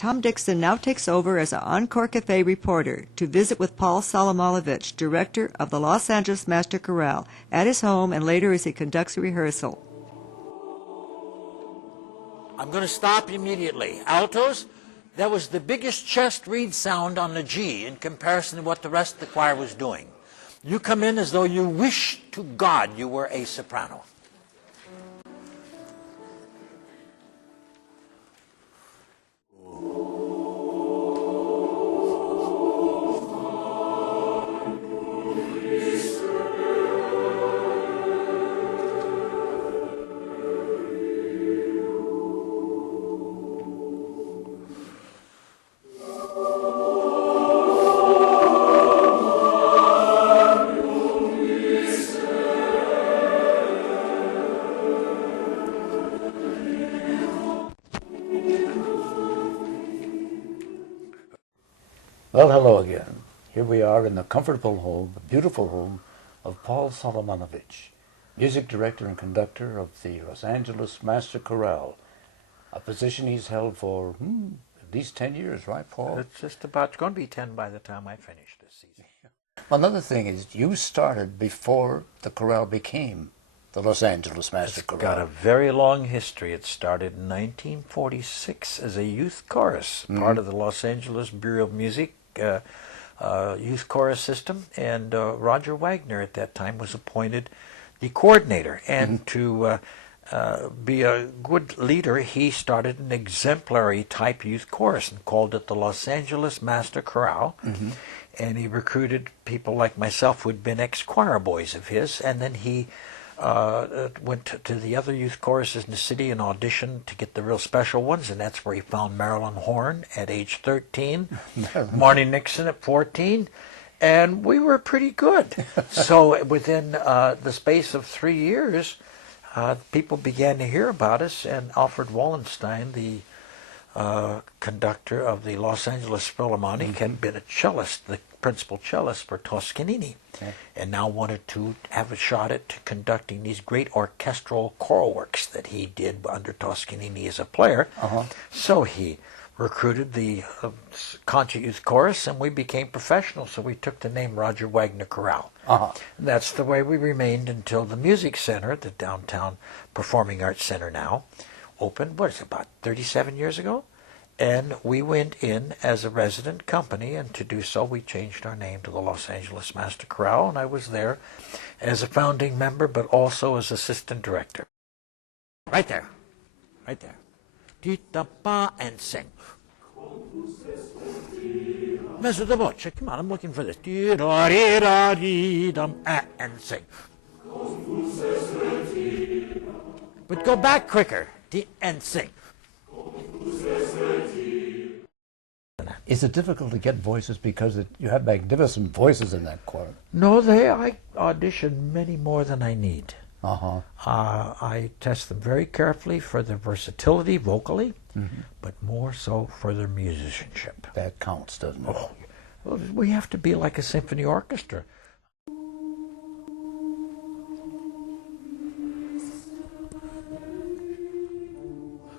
Tom Dixon now takes over as an Encore Cafe reporter to visit with Paul Salamunovich, director of the Los Angeles Master Chorale, at his home and later as he conducts a rehearsal. I'm going to stop immediately. Altos, that was the biggest chest reed sound on the G in comparison to what the rest of the choir was doing. You come in as though you wish to God you were a soprano. Well, hello again. Here we are in the comfortable home, the beautiful home of Paul Salamunovich, music director and conductor of the Los Angeles Master Chorale, a position he's held for at least 10 years, right, Paul? It's just about, it's going to be 10 by the time I finish this season. Well, another thing is you started before the chorale became the Los Angeles Master Chorale. It's got a very long history. It started in 1946 as a youth chorus, part of the Los Angeles Bureau of Music youth chorus system, and Roger Wagner at that time was appointed the coordinator, and to be a good leader he started an exemplary type youth chorus and called it the Los Angeles Master Chorale, and he recruited people like myself who'd been ex-choir boys of his, and then he went to the other youth choruses in the city and auditioned to get the real special ones, and that's where he found Marilyn Horne at age 13, Marnie Nixon at 14, and we were pretty good. So within the space of 3 years, people began to hear about us, and Alfred Wallenstein, the conductor of the Los Angeles Philharmonic, had been a cellist, the principal cellist for Toscanini, and now wanted to have a shot at conducting these great orchestral choral works that he did under Toscanini as a player. So he recruited the Concha Youth Chorus, and we became professional, so we took the name Roger Wagner Chorale. And that's the way we remained until the Music Center, the downtown Performing Arts Center now, opened, what is it, about 37 years ago? And we went in as a resident company, and to do so we changed our name to the Los Angeles Master Chorale, and I was there as a founding member, but also as assistant director. Right there. Right there. Tita-pa and sing. Mess with the voce. Come on, I'm looking for this. And sing. But go back quicker. And sing. Is it difficult to get voices because you have magnificent voices in that choir? No, I audition many more than I need. I test them very carefully for their versatility vocally, but more so for their musicianship. That counts, doesn't it? Well, we have to be like a symphony orchestra.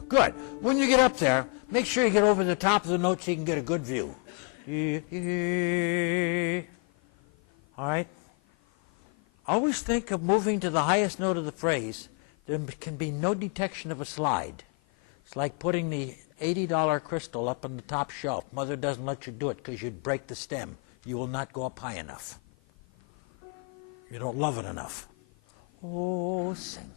Good. When you get up there, make sure you get over the top of the note so you can get a good view. All right? Always think of moving to the highest note of the phrase. There can be no detection of a slide. It's like putting the $80 crystal up on the top shelf. Mother doesn't let you do it because you'd break the stem. You will not go up high enough. You don't love it enough. Oh, sing.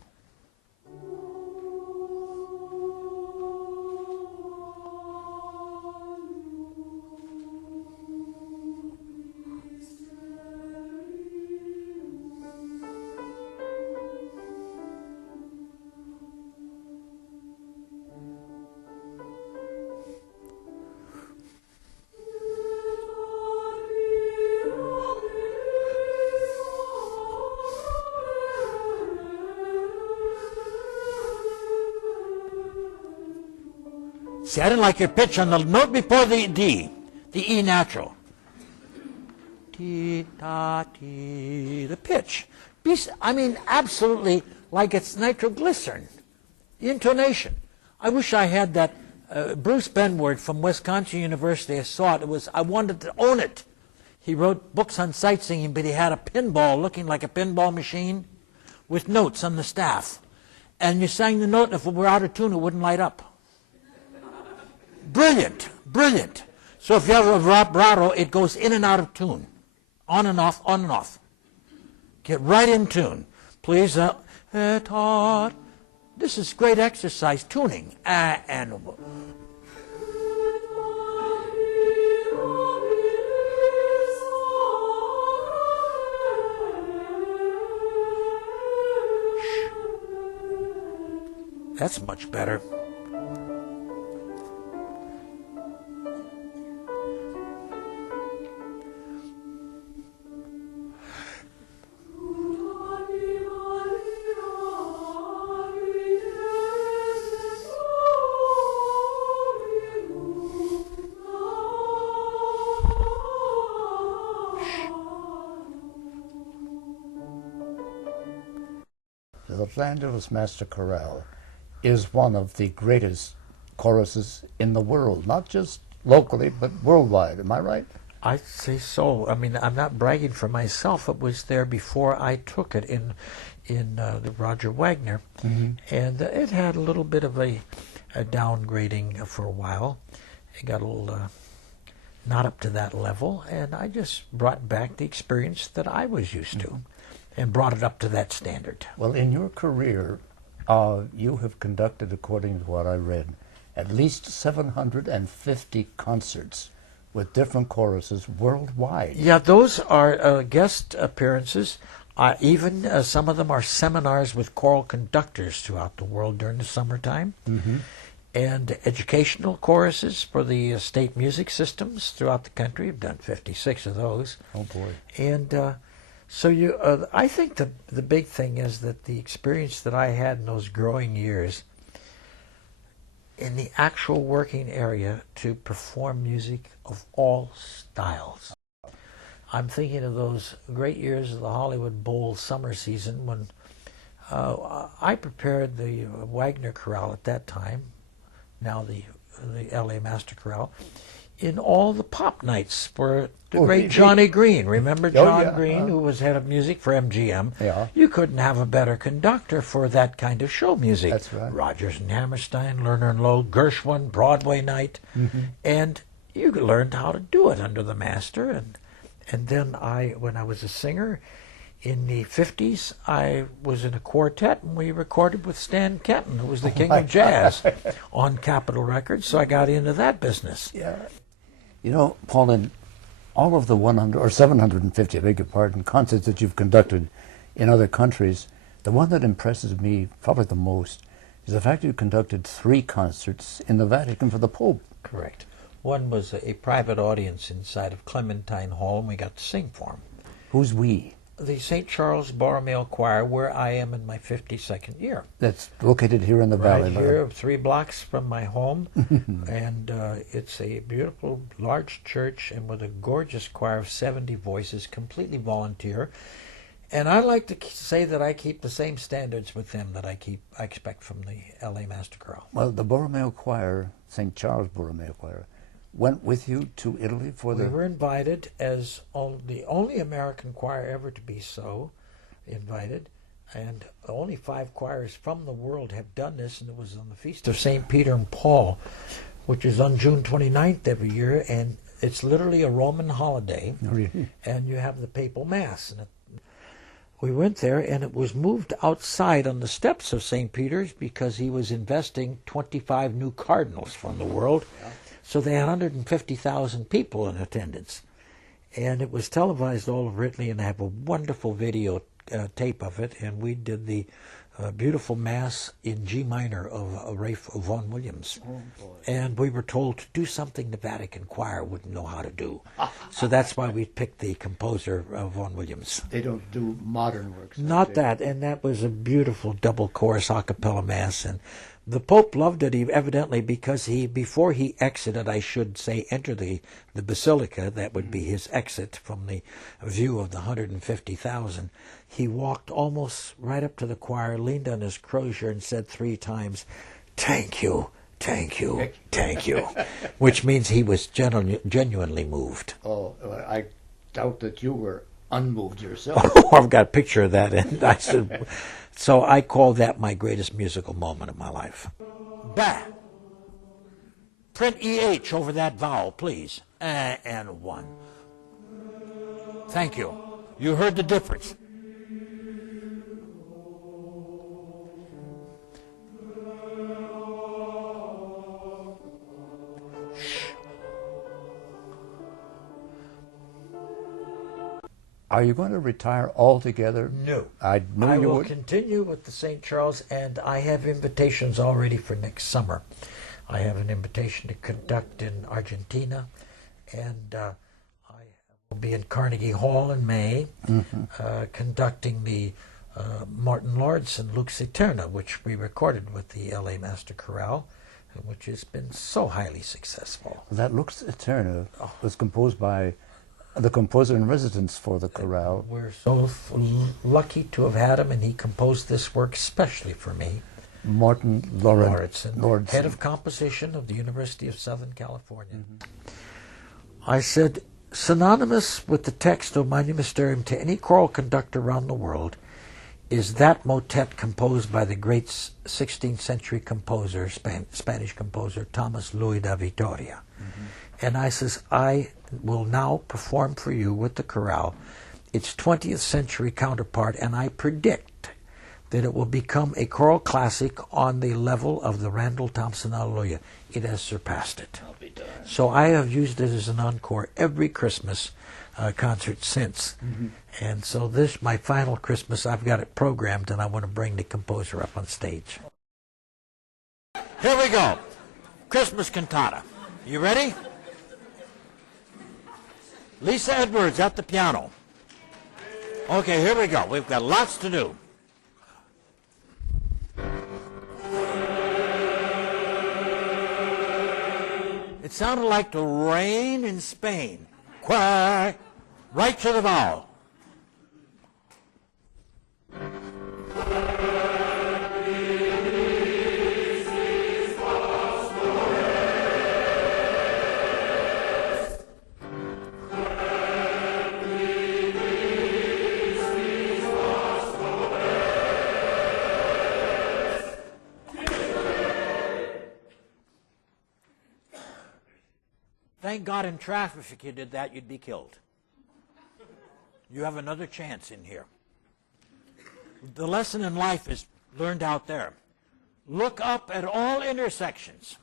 See, I didn't like your pitch on the note before the D, the E natural. T, ta, ti, the pitch. I mean, absolutely like it's nitroglycerin. The intonation. I wish I had that Bruce Benward from Wisconsin University, I saw it. I wanted to own it. He wrote books on sightseeing, but he had a pinball looking like a pinball machine with notes on the staff. And you sang the note, and if it were out of tune, it wouldn't light up. Brilliant, brilliant. So if you have a vibrato, it goes in and out of tune. On and off, on and off. Get right in tune. Please, this is great exercise, tuning. And that's much better. The Los Angeles Master Chorale is one of the greatest choruses in the world, not just locally, but worldwide. Am I right? I'd say so. I mean, I'm not bragging for myself. It was there before I took it in the Roger Wagner, and it had a little bit of a downgrading for a while. It got a little not up to that level, and I just brought back the experience that I was used to, and brought it up to that standard. Well, in your career, you have conducted, according to what I read, at least 750 concerts with different choruses worldwide. Yeah, those are guest appearances. Even some of them are seminars with choral conductors throughout the world during the summertime. And educational choruses for the state music systems throughout the country. I've done 56 of those. Oh, boy. And so I think the big thing is that the experience that I had in those growing years in the actual working area to perform music of all styles. I'm thinking of those great years of the Hollywood Bowl summer season when I prepared the Wagner Chorale at that time, now the LA Master Chorale, in all the pop nights for the great Johnny Green. Remember John Green, who was head of music for MGM? Yeah. You couldn't have a better conductor for that kind of show music. That's right. Rodgers and Hammerstein, Lerner and Lowe, Gershwin, Broadway night. And you learned how to do it under the master. And then when I was a singer in the 50s, I was in a quartet, and we recorded with Stan Kenton, who was the king of jazz, on Capitol Records, so I got into that business. Yeah. You know, Paul, in all of the 100 or 750, I beg your pardon, concerts that you've conducted in other countries, the one that impresses me probably the most is the fact that you conducted 3 concerts in the Vatican for the Pope. Correct. One was a private audience inside of Clementine Hall, and we got to sing for him. Who's we? The St. Charles Borromeo Choir, where I am in my 52nd year. That's located here in the Valley. Right here, 3 blocks from my home. And it's a beautiful, large church, and with a gorgeous choir of 70 voices, completely volunteer. And I like to say that I keep the same standards with them that I expect from the LA Master Chorale. Well, the Borromeo Choir, St. Charles Borromeo Choir, went with you to Italy for We were invited as the only American choir ever to be so invited, and only 5 choirs from the world have done this, and it was on the Feast of St. Peter and Paul, which is on June 29th every year, and it's literally a Roman holiday, and you have the papal mass. And we went there, and it was moved outside on the steps of St. Peter's because he was investing 25 new cardinals from the world. So they had 150,000 people in attendance. And it was televised all over Italy, and I have a wonderful video tape of it. And we did the beautiful Mass in G minor of Ralph Vaughan Williams. Oh, boy. And we were told to do something the Vatican choir wouldn't know how to do. So that's why we picked the composer, Vaughan Williams. They don't do modern works. Not that. And that was a beautiful double chorus a cappella Mass. And the Pope loved it, evidently, because before he exited, I should say, enter the basilica, that would be his exit from the view of the 150,000, he walked almost right up to the choir, leaned on his crozier, and said 3 times, "Thank you, Thank you, thank you. Which means he was genuinely moved. Oh, I doubt that you were unmoved yourself. Oh, I've got a picture of that, and I said, so I call that my greatest musical moment of my life. Ba. Print EH over that vowel, please. And one. Thank you. You heard the difference. Are you going to retire altogether? No. I knew I you will would. continue with the St. Charles, and I have invitations already for next summer. I have an invitation to conduct in Argentina, and I will be in Carnegie Hall in May, conducting the Martin Lawrence and Lux Eterna, which we recorded with the LA Master Chorale, which has been so highly successful. That Lux Eterna was composed by the composer in residence for the chorale. We're so lucky to have had him, and he composed this work especially for me. Martin Lauritsen, head of composition of the University of Southern California. I said, synonymous with the text O Magnum Mysterium to any choral conductor around the world is that motet composed by the great 16th century composer, Spanish composer, Thomas Luis da Vitoria. And I says, I will now perform for you with the chorale its 20th century counterpart, and I predict that it will become a choral classic on the level of the Randall Thompson Alleluia. It has surpassed it. So I have used it as an encore every Christmas concert since. And so this, my final Christmas, I've got it programmed, and I want to bring the composer up on stage. Here we go. Christmas cantata. You ready? Lisa Edwards at the piano. Okay, here we go. We've got lots to do. It sounded like the rain in Spain. Quack, right to the vowel. Thank God in traffic, if you did that, you'd be killed. You have another chance in here. The lesson in life is learned out there. Look up at all intersections,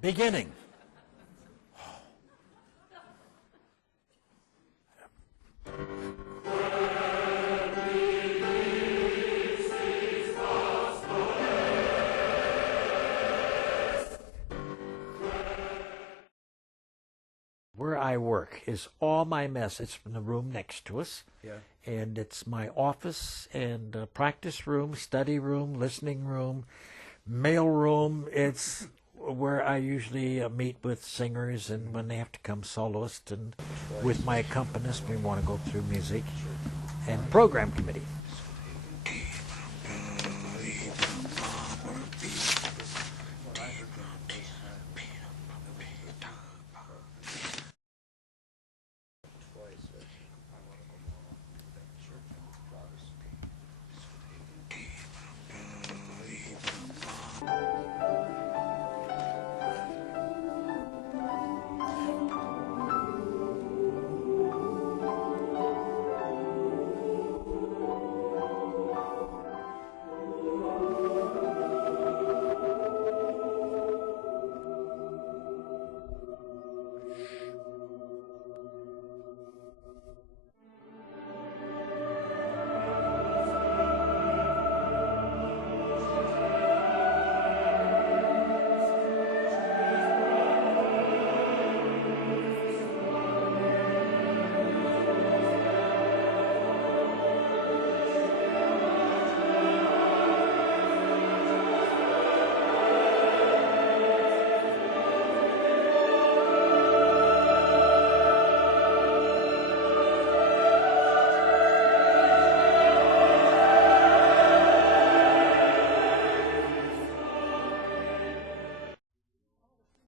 beginning. Where I work is all my mess. It's in the room next to us. Yeah. And it's my office and practice room, study room, listening room, mail room. It's where I usually meet with singers and when they have to come soloist. And with my accompanist, we want to go through music and program committee.